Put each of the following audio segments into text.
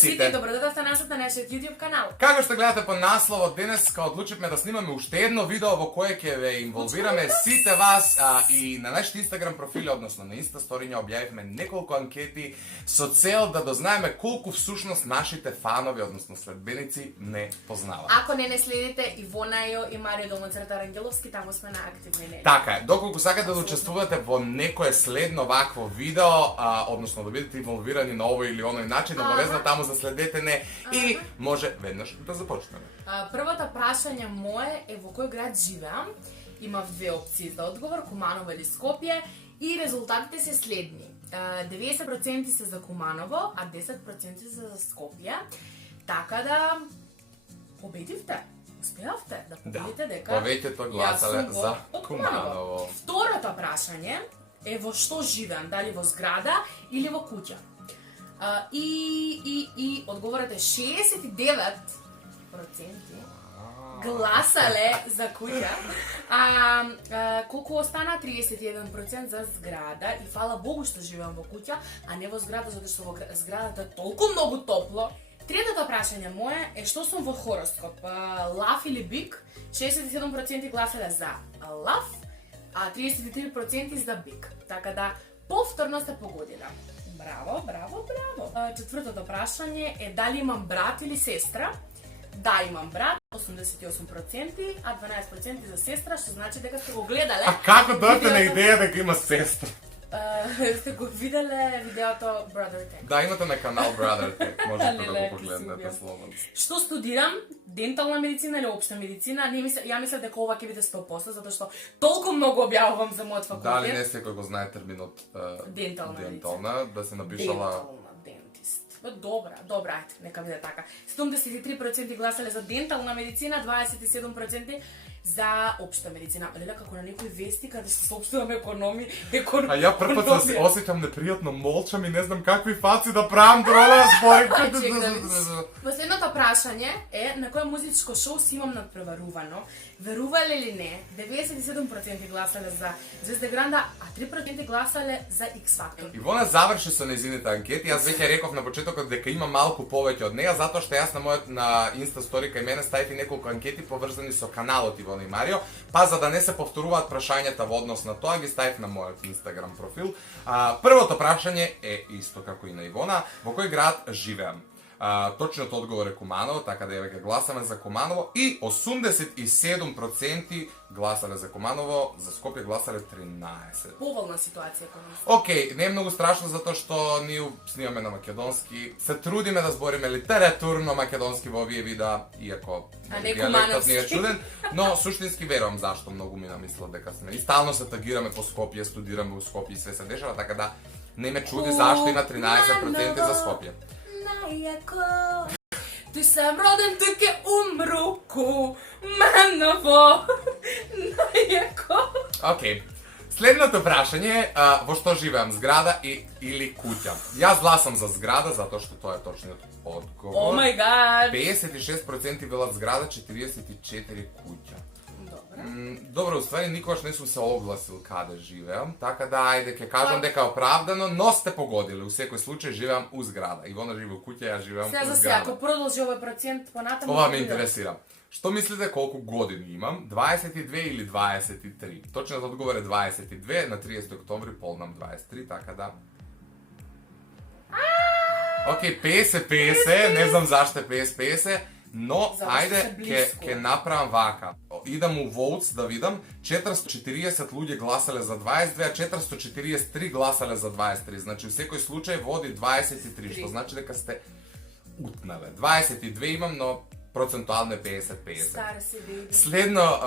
сите! Добродојавте на нашиот YouTube канал. Како што гледате по насловот, денеска одлучивме да снимаме уште едно видео во кое ќе ве инволвираме сите вас и на нашите Instagram профили, односно на Insta сториња објавивме неколку анкети со цел да дознаеме колку всушност нашите фанови, односно следбеници, не познаваат. Ако не следите Ивона и Марио Долмоцрта Рангеловски, таму сме на активни. Така е, доколку сакате да учествувате во некое следно вакво видео, односно да бидете инволвирани на овој или оној начин, обавезно таму заследете не и може веднаш да започнеме. Првото прашање мое е во кој град живеам. Имав две опции за одговор, Куманово или Скопје, и резултатите се следни. 90% се за Куманово, а 10% се за Скопје. Така да победивте. Успеавте да победите дека повеќето гласале за Куманово. Второто прашање е во што живеам, дали во зграда или во куќа. И одговорот е 69% гласале за куќа, колку остана 31% за зграда, и фала Богу што живеам во куќа, а не во зграда, затоа што во зградата е толку многу топло. Третото прашање мое е што сум во хороскоп, лав или бик. 67% гласале за лав, а 33% за бик. Така да повторно сте погодиле. Браво, браво, браво. Четвртото прашање е дали имам брат или сестра. Да, имам брат, 88%, а 12% за сестра, што значи дека сте го гледале. А како дојдете на идеја дека има сестра? Сте го виделе видеото Brother Tech. Да, имате на канал Brother Tech, можете да го погледнете слободно. Што студирам? Дентална медицина или општа медицина? Ја мислам дека ова ќе биде 100%, затоа што толку многу објавувам за мојот факултет. Дали не секој го знае терминот дентална, да се напишала... Дентална, дентист. Добра, ајде, нека биде така. 73% гласале за дентална медицина, 27% за општа медицина. Леле, како на некој вести каде се сопствувам економи. А ја првпат се осеќам непријатно, молчам и не знам какви фаци да правам до ова збори. Последното прашање е на кој музичко шоу си имам надпреварувано. Верувале или не, 97% гласале за Звезда Гранда, а 3% гласале за X Factor. Ивона заврши со нејзините анкети. Јас веќе реков на почетокот дека има малку повеќе од неа, затоа што јас на мојот на Инста стори кај мене ставив и неколку анкети поврзани со каналот Ивона и Марио, па за да не се повторуваат прашањата во однос на тоа, ги ставив на мојот Инстаграм профил. Првото прашање е исто како и на Ивона, во кој град живеам? Точниот одговор е Куманово, така да ја гласаме за Куманово, и 87% гласале за Куманово, за Скопје гласале 13%. Поволна ситуација кон нас. Океј, не е многу страшно затоа што ние снимаме на македонски, се трудиме да збориме литературно македонски во овие видеа, иако дијалектот ни е чуден, но суштински верувам зашто многу ми намислат дека сме. И стално се тагираме по Скопје, студираме во Скопје и све се дешава, така да не ме чуди зашто има 13% за Скопје. Најако, ти сам роден, тук е умру, Куманово, најако. Океј, следното прашање е во што живеам, зграда или куќа? Јас гласам за зграда, затоа што тоа е точниот одговор. О мај гад! 56% велат зграда, 44% куќа. Добро, уствари никогаш не сум се огласил каде живеам, така да ајде ќе кажам дека е оправдано, но сте погодиле. У секој случај живеам у зграда. Ивона живе у куќа, јас живеам у зграда. Сега, ако продолжи овој процент понатаму... Ова ме интересира. Што мислите колку години имам? 22 или 23? Точниот одговор е 22, на 30 октомври полнам 23, така да... Океј, 50-50, не знам зашто е 50-50, но ајде ќе направам вака. Идам у votes да видам, 440 луѓе гласале за 22, а 443 гласале за 23. Значи, у секој случај води 23, што значи дека сте утнале. 22 имам, но процентуално е 50-50. Следно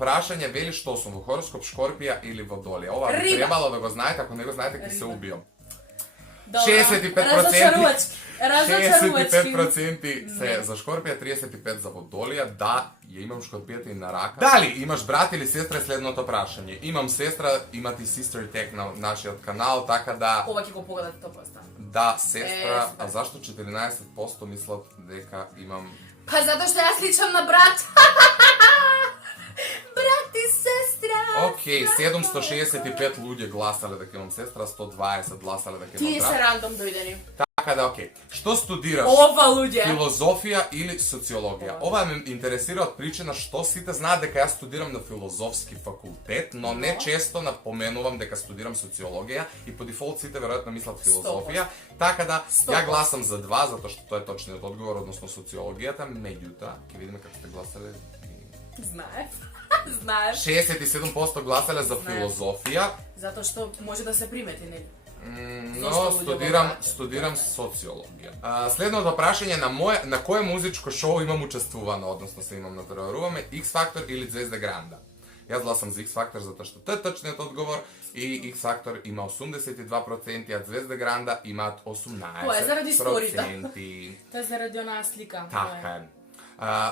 прашање вели што сум во хороскоп, Шкорпија или Водолија. Ова би требало да го знаете, ако не го знаете ќе се убиам. 65% се за Шкорпија, 35% за Водолија. Да, ја имам Шкорпијата и на рака. Дали имаш брат или сестра е следното прашање. Имам сестра, имате Sister Tech на нашиот канал, така да... Ова ќе го погадате 100%. Да, сестра, а зашто 14% мислат дека имам... Па затоа што јас личам на брат. Брат и сестра. Океј, 765 луѓе гласале дека имам сестра, 120 гласале дека имам брат. Тие се рандом дојдени. Така да, окей. Што студираш? Ова луѓе. Филозофија или социологија? Ова ме интересира од причина што сите знаат дека јас студирам на филозофски факултет, но не често напоменувам дека студирам социологија и по дефолт сите веројатно мислат филозофија. Така да, ја гласам за 2, затоа што тоа е точниот одговор, односно социологијата, меѓутоа, ќе видиме како сте гласале. Знаеш. 67% гласале за филозофија. Затоа што може да се примети, нели? Но студирам социологија. Следното прашање на кое музичко шоу имам учествувано, односно се имам натоваруваме, X Factor или Звезда Гранда. Јас гласам за X Factor затоа што тоа е точниот одговор и X Factor има 82%, а Звезда Гранда имаат 18%. Тоа е заради сторите. Тоа е заради онаа слика. Така е.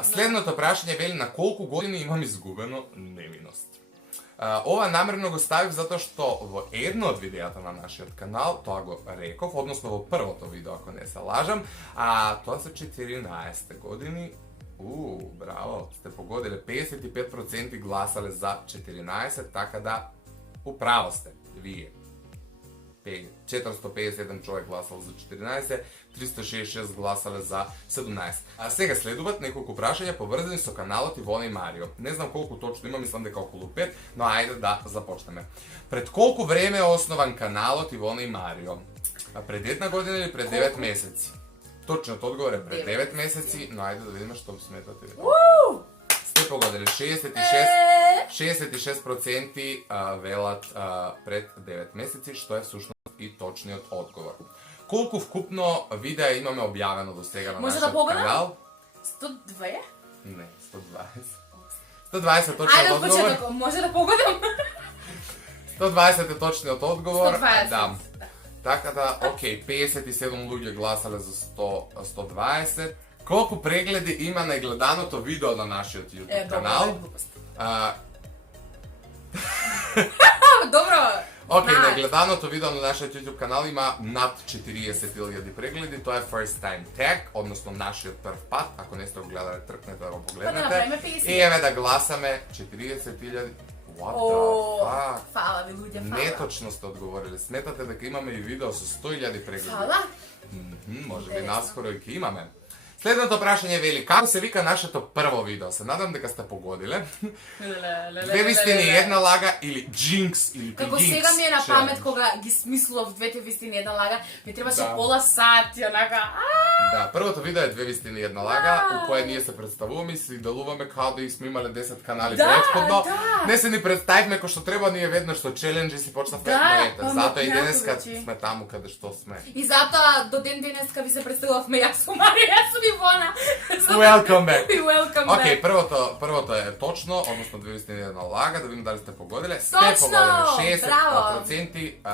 Следното прашање вели на колку години имам изгубено невиност. Ова намерно го ставив затоа што во едно од видеата на нашиот канал, тоа го реков, односно во првото видео, ако не се лажам, тоа се 14 години. Браво, сте погодиле, 55% гласале за 14, така да управо сте, вие. 451 човек гласал за 14, 366 гласале за 17. Сега следуваат неколку прашања поврзани со каналот Ивона и Марио. Не знам колку точно има, мислам дека околу 5, но ајде да започнеме. Пред колку време е основан каналот Ивона и Марио? Пред една година или пред 9 месеци? Точниот одговор е пред 9 месеци, но ајде да видиме што сметате. Сте погодили 66% велат пред 9 месеци, што е всушност и точниот одговор. Колку вкупно видеа имаме објавено до сега на нашиот канал? 102? Не, 120. 120 точниот одговор. Ајде почеток, може да погодам? 120 е точниот одговор. 120. Да. Така да, окей, 57 луѓе гласале за 120. Колку прегледи има на гледаното видео на нашиот YouTube канал? Добро. Окей, на гледаното видео на нашиот YouTube канал има над 40.000 прегледи. Тоа е First Time Tag, односно нашиот прв пат. Ако не сте го гледале, тркнете да го погледнете. И еве да гласаме 40.000. What the fuck? Фала ви луѓе, фала. Неточно сте одговорили. Сметате дека имаме и видео со 100.000 прегледи. Фала? Може би наскоро и ќе имаме. Следното прашање вели, како се вика нашето прво видео? Се надам дека сте погодиле. Две вистини и една лага или Jinx или Како сега ми е на памет кога ги смислував двете вистини и една лага, ми требаше пола сат и онака. Да, првото видео е две вистини и една лага, у кое ние се представуваме и се делуваме као да сме имале 10 канали претходно. Не се ни представивме кој што треба ние веднаш со челенџи си почнавме. Затоа и денеска сме таму каде што сме. И затоа до ден денеска ви се представувавме јас со Марија, јас сум Ивона. Welcome back. Welcome back. Окей, првото е точно, односно две вистини и една лага, да видим дали сте погодиле. Сте Точно! погодиле 60% Браво!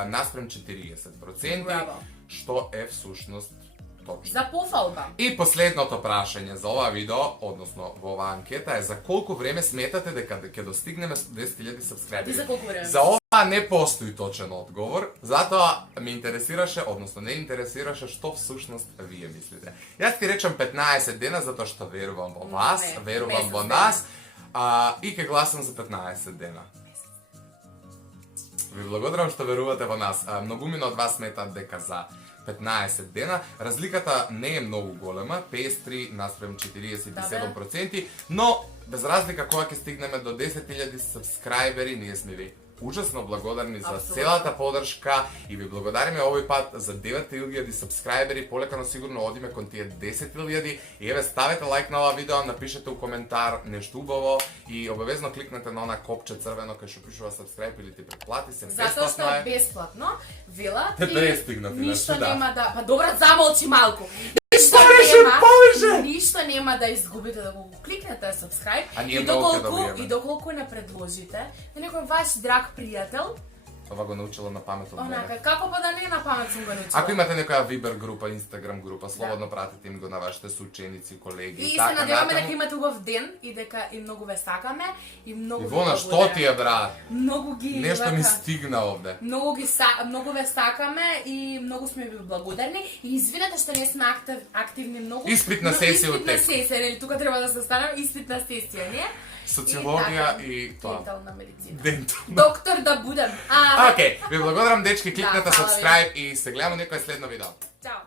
наспрем 40%, што е всушност точно. За пофалба. И последното прашање за ова видео, односно во оваа анкета е за колку време сметате дека ќе достигнеме 10.000 сабскрајбери? И за колку време? За ова не постои точен одговор, затоа ме интересираше, односно не интересираше што всушност вие мислите. Јас ти речам 15 дена затоа што верувам во вас, верувам во нас, и ќе гласам за 15 дена. Ви благодарам што верувате во нас. Многумина од вас сметаат дека за 15 дена. Разликата не е многу голема, 53 наспрем 47%, но без разлика кога ќе стигнеме до 10.000 сабскрајбери, ние сме ви ужасно благодарни за целата поддршка и ви благодариме овој пат за 9.000 сабскрајбери, полека но сигурно одиме кон тие 10.000 и еве ставете лайк на ова видео, напишете у коментар нешто убаво и обавезно кликнете на она копче црвено кај што пишува сабскрајб или ти претплати се бесплатно. Затоа што е бесплатно, велат и ништо да. нема да... Па добра, замолчи малку. Ништо нема да изгубите да го кликнете сабскрајб и доколку не предложите на некој ваш драг пријател. Ова го научила на памет од мене. Онака, како па да не на памет сум го научила. Ако имате некоја Viber група, Instagram група, слободно пратете им го на вашите соученици, колеги и се надеваме дека имате убав ден и дека и многу ве сакаме и многу Ивона, што ти е, брат? Многу ги нешто ми стигна овде. Многу ве сакаме и многу сме ви благодарни и извинете што не сме активни многу. Испитна сесија од тек. Испитна сесија, нели тука треба да се станем испитна сесија, не? Социологија и тоа. Дентална медицина. Дентална. Доктор да будам. Окей, ви благодарам дечки, кликнете subscribe и се гледаме некој следно видео. Чао.